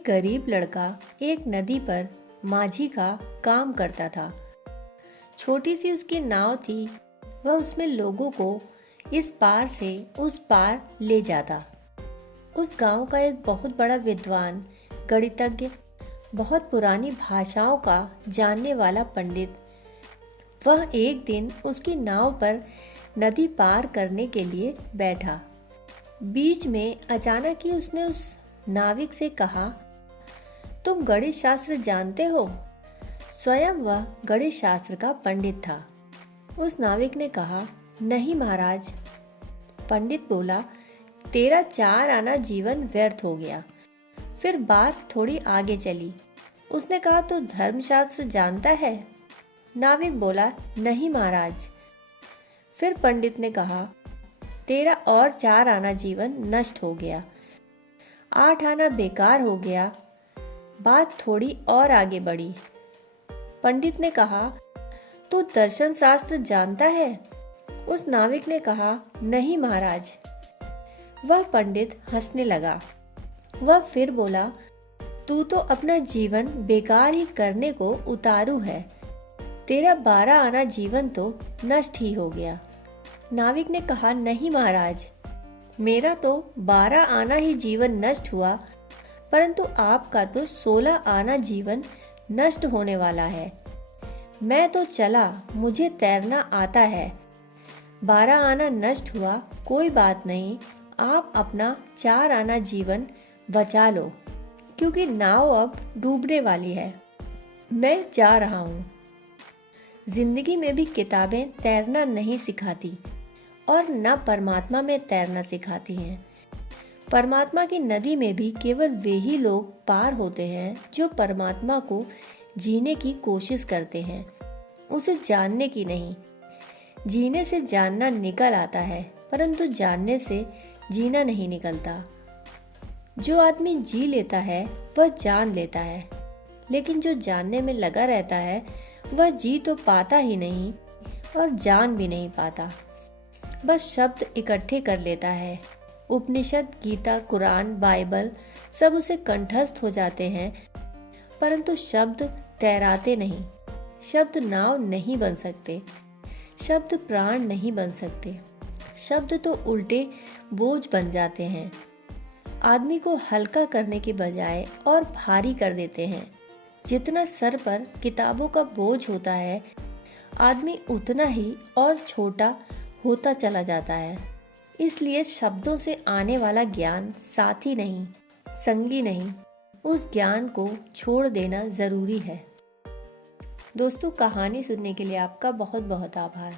एक गरीब लड़का एक नदी पर माझी का काम करता था। छोटी सी उसकी नाव थी। वह उसमें लोगों को इस पार से उस पार ले जाता। उस गांव का एक बहुत बड़ा विद्वान, गणितज्ञ, बहुत पुरानी भाषाओं का जानने वाला पंडित, वह एक दिन उसकी नाव पर नदी पार करने के लिए बैठा। बीच में अचानक ही उसने उस नाविक से कहा, तुम गणित शास्त्र जानते हो? स्वयं वह गणित शास्त्र का पंडित था। उस नाविक ने कहा, नहीं महाराज। पंडित बोला, तेरा 4 आना जीवन व्यर्थ हो गया। फिर बात थोड़ी आगे चली। उसने कहा, तू धर्मशास्त्र जानता है? नाविक बोला, नहीं महाराज। फिर पंडित ने कहा, तेरा और 4 आना जीवन नष्ट हो गया, 8 आना बेकार हो गया। बात थोड़ी और आगे बढ़ी। पंडित ने कहा, तू दर्शन शास्त्र जानता है? उस नाविक ने कहा, नहीं महाराज। वह पंडित हंसने लगा। वह फिर बोला, तू तो अपना जीवन बेकार ही करने को उतारू है। तेरा 12 आना जीवन तो नष्ट ही हो गया। नाविक ने कहा, नहीं महाराज, मेरा तो 12 आना ही जीवन नष्ट हुआ, परंतु आपका तो 16 आना जीवन नष्ट होने वाला है। मैं तो चला, मुझे तैरना आता है। 12 आना नष्ट हुआ, कोई बात नहीं, आप अपना 4 आना जीवन बचा लो, क्योंकि नाव अब डूबने वाली है। मैं जा रहा हूँ। जिंदगी में भी किताबें तैरना नहीं सिखाती और न परमात्मा में तैरना सिखाती हैं। परमात्मा की नदी में भी केवल वे ही लोग पार होते हैं जो परमात्मा को जीने की कोशिश करते हैं, उसे जानने की नहीं। जीने से जानना निकल आता है, परंतु जानने से जीना नहीं निकलता। जो आदमी जी लेता है वह जान लेता है, लेकिन जो जानने में लगा रहता है वह जी तो पाता ही नहीं और जान भी नहीं पाता। बस शब्द इकट्ठे कर लेता है। उपनिषद, गीता, कुरान, बाइबल सब उसे कंठस्थ हो जाते हैं, परंतु शब्द तैराते नहीं। शब्द नाव नहीं बन सकते। शब्द प्राण नहीं बन सकते। शब्द तो उल्टे बोझ बन जाते हैं। आदमी को हल्का करने के बजाय और भारी कर देते हैं। जितना सर पर किताबों का बोझ होता है, आदमी उतना ही और छोटा होता चला जाता है। इसलिए शब्दों से आने वाला ज्ञान साथी नहीं, संगी नहीं, उस ज्ञान को छोड़ देना जरूरी है। दोस्तों, कहानी सुनने के लिए आपका बहुत बहुत आभार।